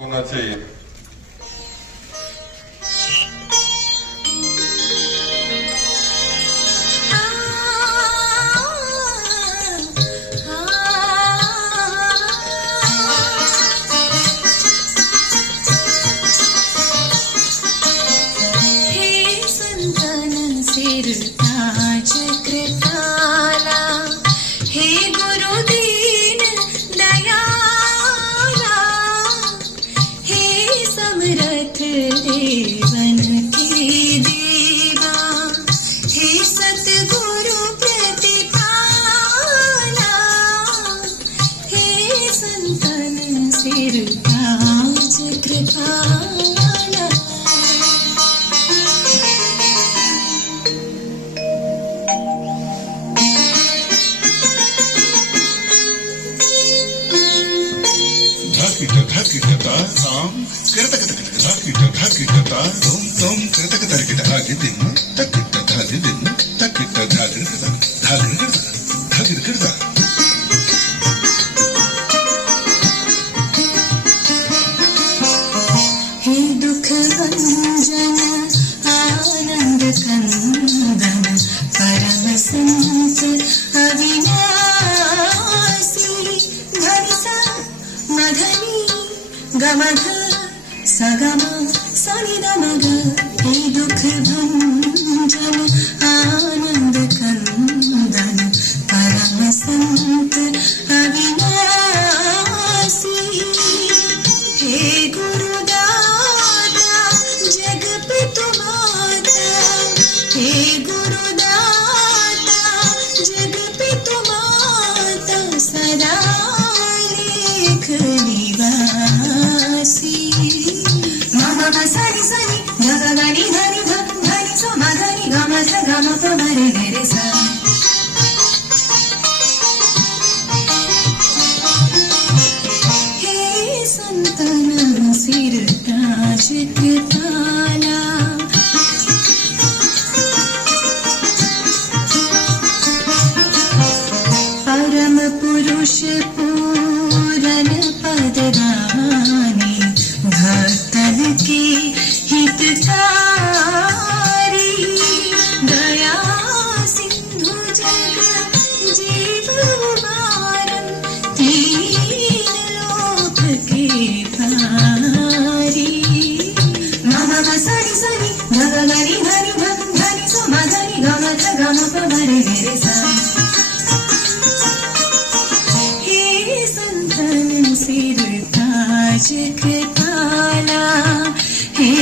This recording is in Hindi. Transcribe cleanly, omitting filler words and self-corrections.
कोणाचे देवन के देवा हे सतगुरु प्रतिपाला हे संतन सिर ताज कृपाला। ढकिटा साम ढकिटा तोम तोम धागिदिन तकिटा धागिदिन तकिटा धागिरकदा हे दुख भंजन आनंद कंदन परम संत अविनाशी धनिसा मधनी गमध सगम सनिदमग हे दुख भंजन आनंद कंदन परम संत अविनाशी हे गुरुदाता जगपितु माता हे गुरुदाता जगपितु माता सदा लेख निवासी मम सनि सनि ग गनि धनि ध धनि स म धनि ग म ध ग म प म रे रे रे सा। हे संतन सिर ताज कृपाला परम पुरुष पूरन पद रानी भक्तन के हितकारी दया सिंधु जग जीव उबारन तीन लोक के पारी मम सनि सनि ग गनि धनि ध धनि स म धनि ग म ध ग म प म रे रे सा। हे संतन सिर ताज कृपाला हे